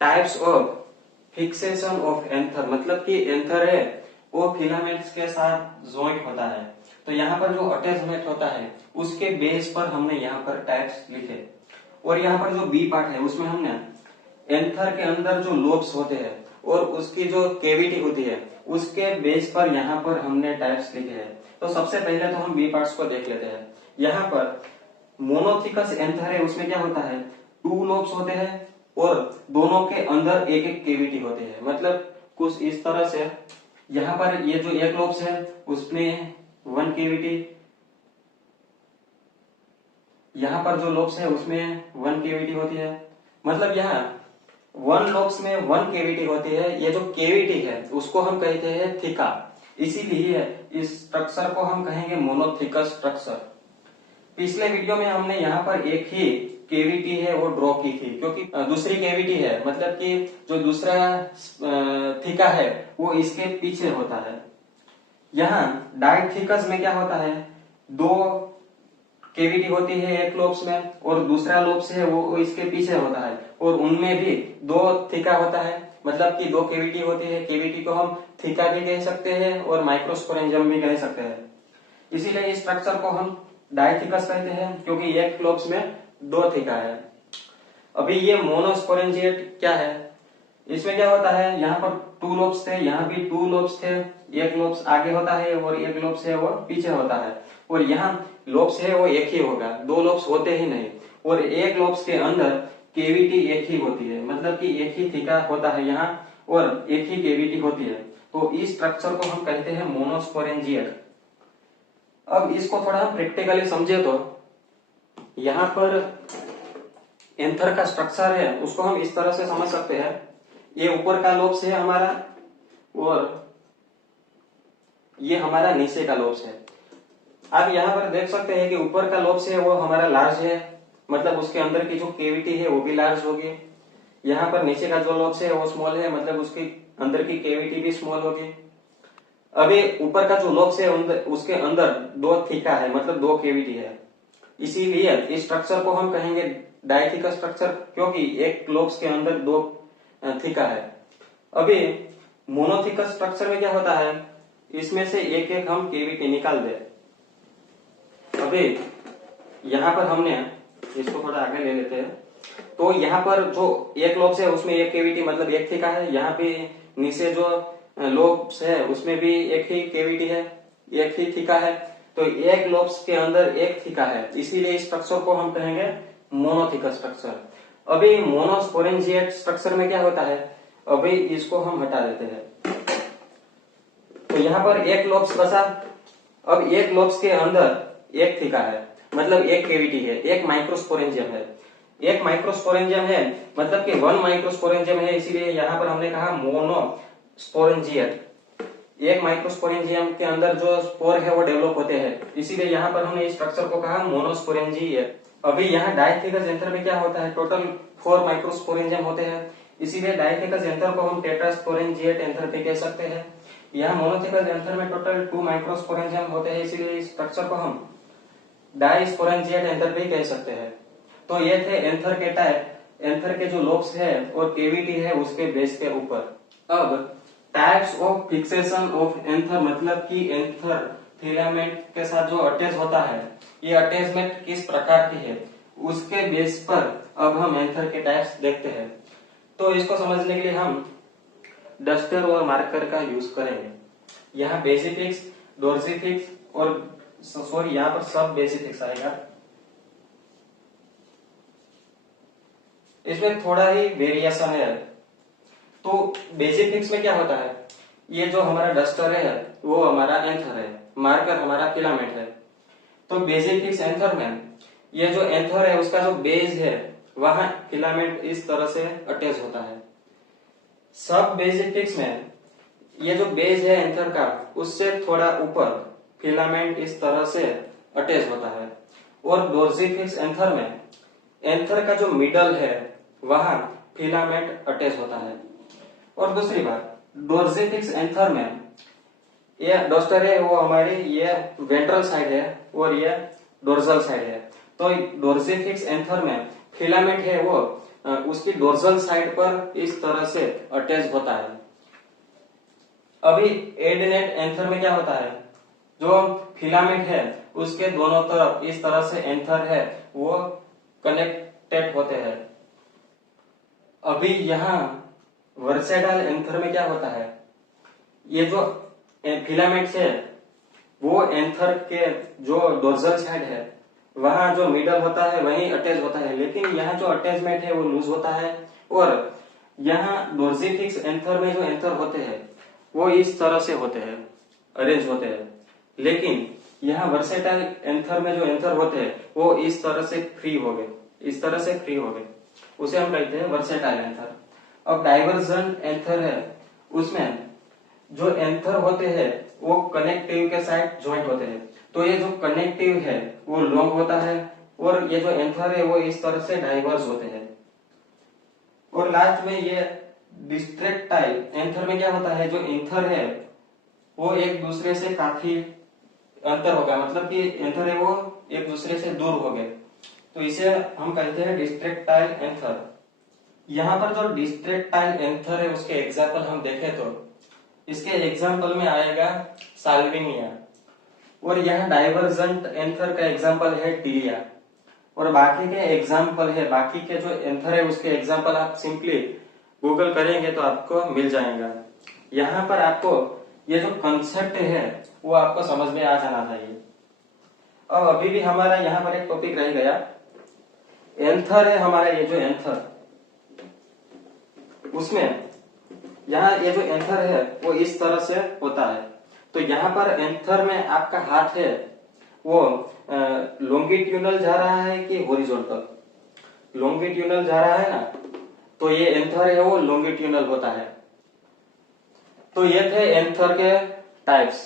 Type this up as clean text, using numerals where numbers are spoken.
Types of fixation of anther, मतलब कि anther है वो फिलामेंट्स के साथ ज्वाइंट होता है। तो यहाँ पर जो अटैचमेंट होता है उसके बेस पर हमने यहाँ पर टाइप्स लिखे, और यहाँ पर जो बी पार्ट है उसमें हमने एंथर के अंदर जो लोब्स होते हैं और उसकी जो केविटी होती है उसके बेस पर यहाँ पर हमने टाइप्स लिखे हैं। तो सबसे पहले तो हम बी पार्ट्स को देख लेते हैं। यहाँ पर मोनोथिकस एंथर है, उसमें क्या होता है, 2 लोब्स होते हैं और दोनों के अंदर एक एक केविटी होती है। मतलब कुछ इस तरह से यहाँ पर ये जो एक लोब्स है उसमें 1 केविटी, यहाँ पर जो लोब्स है उसमें 1 केविटी होती है। मतलब यहाँ 1 लोब्स में 1 केविटी होती है। ये जो केविटी है उसको हम कहते हैं थिका, इसीलिए इस स्ट्रक्चर को हम कहेंगे मोनोथिकस स्ट्रक्चर। पिछले वीडियो में हमने यहाँ पर एक ही केविटी है वो ड्रॉ की थी, क्योंकि दूसरी केविटी है, मतलब कि जो दूसरा थिका है वो इसके पीछे होता है। यहाँ डाइथिकस में क्या होता है, 2 केविटी होती है एक लोब्स में और दूसरा लोब्स है वो इसके पीछे होता है, और उनमें भी 2 थिका होता है। मतलब कि 2 केविटी होती है। केविटी को हम थिका भी कह सकते हैं और माइक्रोस्पोरेंजियम भी कह सकते हैं। इसीलिए इस स्ट्रक्चर को हम डाइथिकस कहते हैं, क्योंकि एक लोब्स में 2 थिका है। अभी ये मोनोस्पोरेंजिएट क्या है, इसमें क्या होता है, यहाँ पर 2 लोब्स थे, यहाँ भी 2 लोब्स थे, एक लोब्स आगे होता है और एक लोब्स है वो पीछे होता है, और यहाँ लोब्स है वो एक ही होगा, 2 लोब्स होते ही नहीं। और एक लोब्स के अंदर केविटी एक ही होती है, मतलब कि एक ही थिका होता है यहाँ और एक ही केविटी होती है। तो इस स्ट्रक्चर को हम कहते हैं मोनोस्पोरेंजिएट। अब इसको थोड़ा हम प्रैक्टिकली समझे तो यहाँ पर एंथर का स्ट्रक्चर है उसको हम इस तरह से समझ सकते हैं। ये ऊपर का लोब्स है हमारा और ये हमारा नीचे का लोब्स है। आप यहाँ पर देख सकते हैं कि ऊपर का लोब्स है वो हमारा लार्ज है, मतलब उसके अंदर की जो केविटी है वो भी लार्ज होगी। यहाँ पर नीचे का जो लोब्स है वो स्मॉल है, मतलब उसकी अंदर की केविटी भी स्मॉल होगी। अभी ऊपर का जो लोब्स है उसके अंदर 2 थिका है, मतलब 2 केविटी है। इसीलिए इस स्ट्रक्चर को हम कहेंगे डाइथिकस स्ट्रक्चर, क्योंकि एक लोब्स के अंदर 2 थिका है। अभी मोनोथिकस स्ट्रक्चर में क्या होता है, इसमें से एक एक हम केविटी निकाल दे। अभी यहाँ पर हमने इसको थोड़ा आगे ले लेते हैं। तो यहाँ पर जो एक लोब्स है उसमें एक केविटी, मतलब एक थिका है। यहाँ पे नीचे जो लोब्स है उसमें भी एक ही केविटी है, एक ही थिका है। तो एक लोब्स के अंदर एक थिका है, इसीलिए इस स्ट्रक्चर को हम कहेंगे मोनोथिकस स्ट्रक्चर। अभी मोनोस्पोरेंजिएट स्ट्रक्चर में क्या होता है, अभी इसको हम हटा देते हैं। तो यहाँ पर एक लोब्स बचा। अब एक लोब्स के अंदर एक थिका है, मतलब एक केविटी है, एक माइक्रोस्पोरेंजियम है। एक माइक्रोस्पोरेंजियम है मतलब कि 1 माइक्रोस्पोरेंजियम है, इसीलिए यहाँ पर हमने कहा मोनोस्पोरेंजिएट। एक माइक्रोस्पोरेंजियम के अंदर जो स्पोर है वो डेवलप होते हैं, इसीलिए यहाँ पर हमने इस स्ट्रक्चर को कहा मोनोस्पोरेंजिएट। अभी यहाँ डाइथिकस एंथर में क्या होता है, टोटल 4 माइक्रोस्पोरेंजियम होते हैं, इसीलिए डाइथिकस एंथर को हम टेट्रास्पोरेंजिएट एंथर भी कह सकते हैं। यहाँ मोनोथिकस एंथर में टोटल 2 माइक्रोस्पोरेंजियम होते हैं, इसीलिए इस स्ट्रक्चर को हम डाइस्पोरेंजिएट एंथर भी कह सकते हैं। तो ये थे एंथर के टाइप, एंथर के जो लोब्स है और केविटी है उसके बेस के ऊपर। अब types of fixation of anther, मतलब कि एंथर फिलामेंट के साथ जो अटैच होता है, ये अटैचमेंट किस प्रकार की है उसके बेस पर अब हम एंथर के टाइप्स देखते हैं। तो इसको समझने के लिए हम डस्टर और मार्कर का यूज करेंगे। यहाँ बेसिफिक्स, डोर्सिफिक्स और सॉरी यहाँ पर सब बेसिफिक्स आएगा। इसमें थोड़ा ही वेरिएशन है। तो बेसिफिक्स में क्या होता है, ये जो हमारा डस्टर है वो हमारा एंथर है, मार्कर हमारा फिलामेंट है। तो बेसिफिक्स एंथर में ये जो एंथर है उसका जो बेस है वहां फिलामेंट इस तरह से अटैच होता है। सब बेसिफिक्स में ये जो बेस है एंथर का उससे थोड़ा ऊपर फिलामेंट इस तरह से अटैच होता है। और डोर्सिफिक्स एंथर में एंथर का जो मिडल है वहां फिलामेंट अटैच होता है। और दूसरी बात, डोर्सिफिक्स एंथर में ये डस्टर है वो हमारी ये वेंट्रल साइड है और ये डोर्सल साइड है। तो डोर्सिफिक्स एंथर में फिलामेंट है वो उसकी डोर्सल साइड पर इस तरह से अटैच होता है। अभी एडनेट एंथर में क्या होता है, जो फिलामेंट है उसके दोनों तरफ इस तरह से एंथर है वो कनेक्टेड होते हैं। अभी यहाँ वर्सेटाइल एंथर में क्या होता है, ये जो फिलामेंट है वो एंथर के जो डोर्सल साइड है वहां जो मिडल होता है वहीं अटैच होता है, लेकिन यहाँ जो अटैचमेंट है वो लूज होता है। और यहाँ डोर्सिफिक्स एंथर में जो एंथर होते हैं वो इस तरह से होते हैं, अरेंज होते हैं, लेकिन यहाँ वर्सेटाइल एंथर में जो एंथर होते हैं वो इस तरह से फ्री हो गए, इस तरह से फ्री हो गए, उसे हम कहते हैं वर्सेटाइल एंथर। अब डाइवर्जेंट एंथर है, उसमें जो एंथर होते हैं वो कनेक्टिव के साथ ज्वाइंट होते हैं, तो ये जो कनेक्टिव है वो लॉन्ग होता है और ये जो एंथर है वो इस तरह से डाइवर्ज होते हैं। और लास्ट में ये डिस्ट्रेक्टाइल एंथर में क्या होता है, जो एंथर है वो एक दूसरे से काफी अंतर हो गया, मतलब कि एंथर है वो एक दूसरे से दूर हो गए, तो इसे हम कहते हैं डिस्ट्रेक्टाइल एंथर। यहाँ पर जो डिस्ट्रेक्टाइल एंथर है उसके एग्जाम्पल हम देखें तो इसके एग्जाम्पल में आएगा साल्विनिया, और यह डाइवर्जेंट एंथर का एग्जाम्पल है टिलिया, और बाकी के एग्जाम्पल है, बाकी के जो एंथर है उसके एग्जाम्पल आप सिंपली गूगल करेंगे तो आपको मिल जाएगा। यहाँ पर आपको ये जो कंसेप्ट है वो आपको समझ में आ जाना चाहिए। अब अभी भी हमारा यहाँ पर एक टॉपिक रह गया, एंथर है हमारा, ये जो एंथर उसमें यहाँ ये जो एंथर है वो इस तरह से होता है, तो यहाँ पर एंथर में आपका हाथ है वो लॉन्गिट्यूडनल जा रहा है कि हॉरिजॉन्टल, लॉन्गिट्यूडनल जा रहा है ना, तो ये एंथर है वो लॉन्गिट्यूडनल होता है। तो ये थे एंथर के टाइप्स।